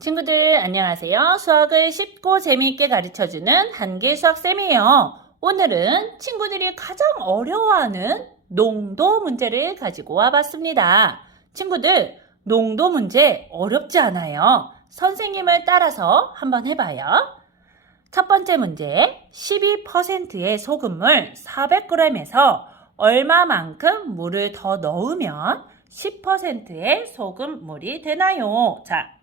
친구들 안녕하세요. 수학을 쉽고 재미있게 가르쳐주는 한길 수학쌤이에요. 오늘은 친구들이 가장 어려워하는 농도 문제를 가지고 와봤습니다. 친구들, 농도 문제 어렵지 않아요. 선생님을 따라서 한번 해봐요. 첫 번째 문제, 12%의 소금물 400g에서 얼마만큼 물을 더 넣으면 10%의 소금물이 되나요? 자,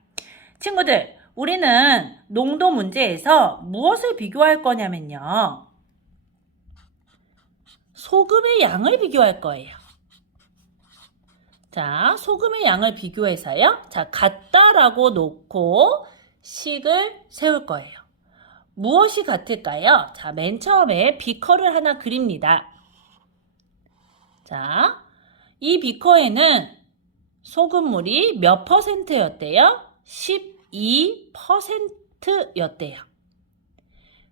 친구들, 우리는 농도 문제에서 무엇을 비교할 거냐면요. 소금의 양을 비교할 거예요. 자, 소금의 양을 비교해서요. 자, 같다라고 놓고 식을 세울 거예요. 무엇이 같을까요? 자, 맨 처음에 비커를 하나 그립니다. 자, 이 비커에는 소금물이 몇 퍼센트였대요? 12%였대요.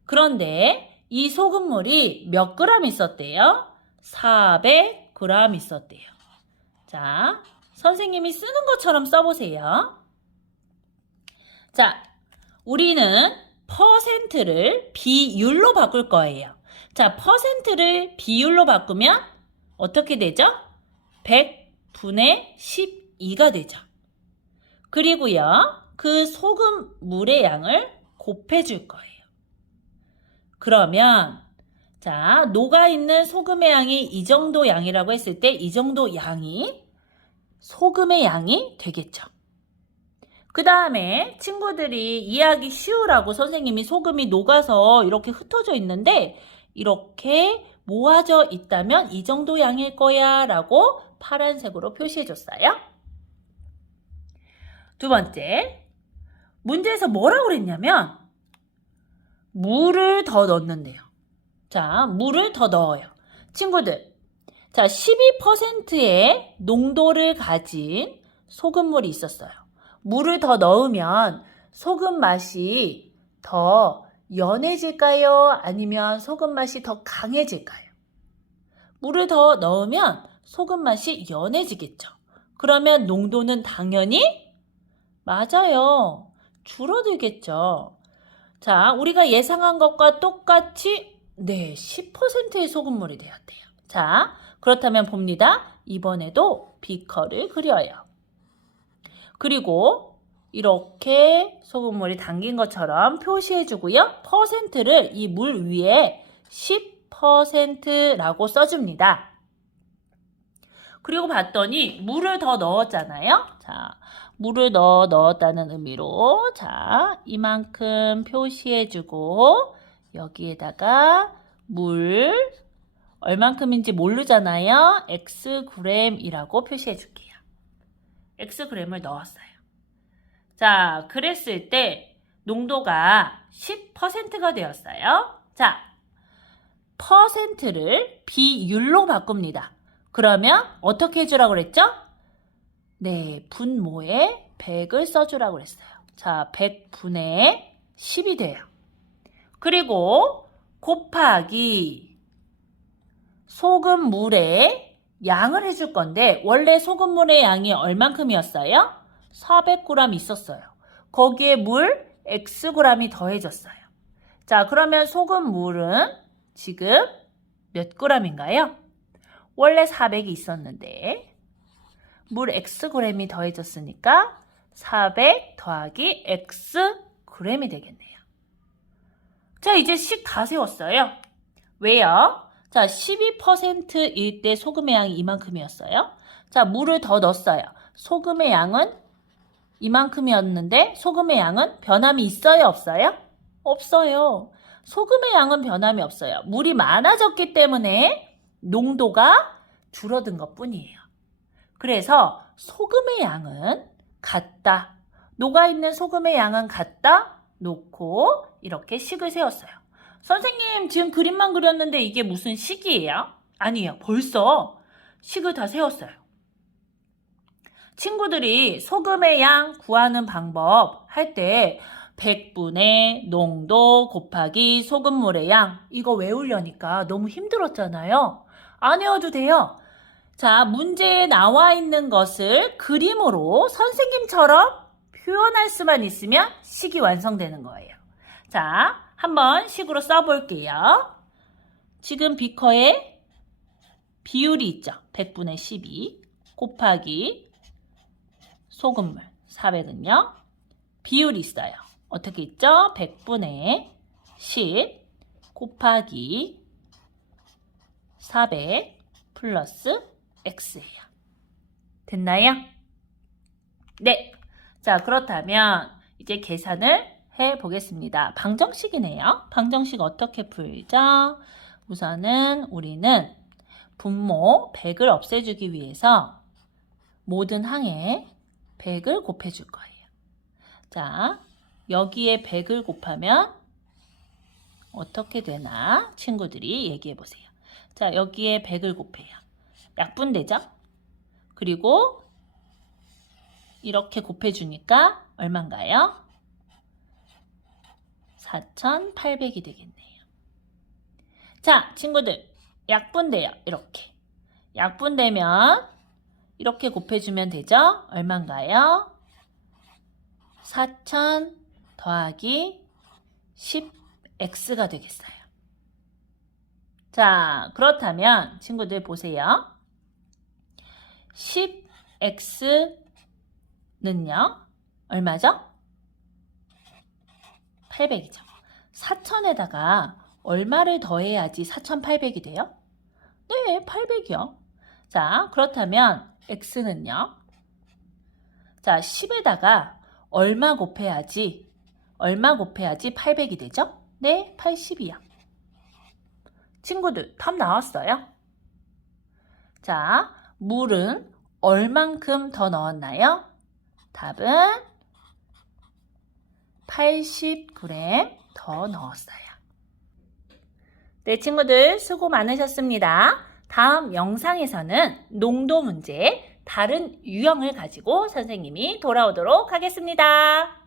그런데 이 소금물이 몇 그램 있었대요? 400g 있었대요. 자, 선생님이 쓰는 것처럼 써보세요. 자, 우리는 퍼센트를 비율로 바꿀 거예요. 자, 퍼센트를 비율로 바꾸면 어떻게 되죠? 100분의 12가 되죠. 그리고요, 그 소금 물의 양을 곱해줄 거예요. 그러면, 자, 녹아있는 소금의 양이 이 정도 양이라고 했을 때 이 정도 양이 소금의 양이 되겠죠. 그 다음에 친구들이 이해하기 쉬우라고 선생님이 소금이 녹아서 이렇게 흩어져 있는데 이렇게 모아져 있다면 이 정도 양일 거야 라고 파란색으로 표시해 줬어요. 두 번째, 문제에서 뭐라고 그랬냐면, 물을 더 넣는데요. 자, 물을 더 넣어요. 친구들, 자, 12%의 농도를 가진 소금물이 있었어요. 물을 더 넣으면 소금 맛이 더 연해질까요? 아니면 소금 맛이 더 강해질까요? 물을 더 넣으면 소금 맛이 연해지겠죠. 그러면 농도는 당연히 맞아요. 줄어들겠죠. 자, 우리가 예상한 것과 똑같이 네, 10%의 소금물이 되었대요. 자, 그렇다면 봅니다. 이번에도 비커를 그려요. 그리고 이렇게 소금물이 담긴 것처럼 표시해 주고요. 퍼센트를 이 물 위에 10%라고 써줍니다. 그리고 봤더니 물을 더 넣었잖아요. 자, 물을 넣어 넣었다는 의미로 자, 이만큼 표시해 주고 여기에다가 물 얼만큼인지 모르잖아요. xg이라고 표시해 줄게요. xg을 넣었어요. 자, 그랬을 때 농도가 10%가 되었어요. 자, 퍼센트를 비율로 바꿉니다. 그러면 어떻게 해주라고 그랬죠? 네, 분모에 100을 써주라고 그랬어요. 자, 100분의 10이 돼요. 그리고 곱하기 소금 물의 양을 해줄 건데 원래 소금 물의 양이 얼만큼이었어요? 400g 있었어요. 거기에 물 xg이 더해졌어요. 자, 그러면 소금 물은 지금 몇 g인가요? 원래 400이 있었는데 물 xg이 더해졌으니까 400 더하기 xg이 되겠네요. 자, 이제 식 다 세웠어요. 왜요? 자, 12%일 때 소금의 양이 이만큼이었어요. 자, 물을 더 넣었어요. 소금의 양은 이만큼이었는데 소금의 양은 변함이 있어요, 없어요? 없어요. 소금의 양은 변함이 없어요. 물이 많아졌기 때문에 농도가 줄어든 것 뿐이에요. 그래서 소금의 양은 같다. 녹아있는 소금의 양은 같다. 놓고 이렇게 식을 세웠어요. 선생님, 지금 그림만 그렸는데 이게 무슨 식이에요? 아니에요. 벌써 식을 다 세웠어요. 친구들이 소금의 양 구하는 방법 할 때 100분의 농도 곱하기 소금물의 양 이거 외우려니까 너무 힘들었잖아요. 안 외워도 돼요. 자, 문제에 나와 있는 것을 그림으로 선생님처럼 표현할 수만 있으면 식이 완성되는 거예요. 자, 한번 식으로 써볼게요. 지금 비커에 비율이 있죠. 100분의 12 곱하기 소금물 400은요. 비율이 있어요. 어떻게 있죠? 100분의 10 곱하기 400 플러스 x예요. 됐나요? 네. 자, 그렇다면 이제 계산을 해 보겠습니다. 방정식이네요. 방정식 어떻게 풀죠? 우선은 우리는 분모 100을 없애주기 위해서 모든 항에 100을 곱해줄 거예요. 자, 여기에 100을 곱하면 어떻게 되나 친구들이 얘기해 보세요. 자, 여기에 100을 곱해요. 약분되죠? 그리고 이렇게 곱해주니까 얼마인가요? 4,800이 되겠네요. 자, 친구들, 약분돼요. 이렇게. 약분되면 이렇게 곱해주면 되죠? 얼마인가요? 4,000 더하기 10x가 되겠어요. 자, 그렇다면 친구들 보세요. 10x 는요, 얼마죠? 800이죠. 4,000에다가 얼마를 더해야지 4,800이 돼요? 네, 800이요. 자, 그렇다면 x는요? 자, 10에다가 얼마 곱해야지, 얼마 곱해야지 800이 되죠? 네, 80이요. 친구들, 답 나왔어요? 자, 물은 얼만큼 더 넣었나요? 답은 80g 더 넣었어요. 네, 친구들 수고 많으셨습니다. 다음 영상에서는 농도 문제, 다른 유형을 가지고 선생님이 돌아오도록 하겠습니다.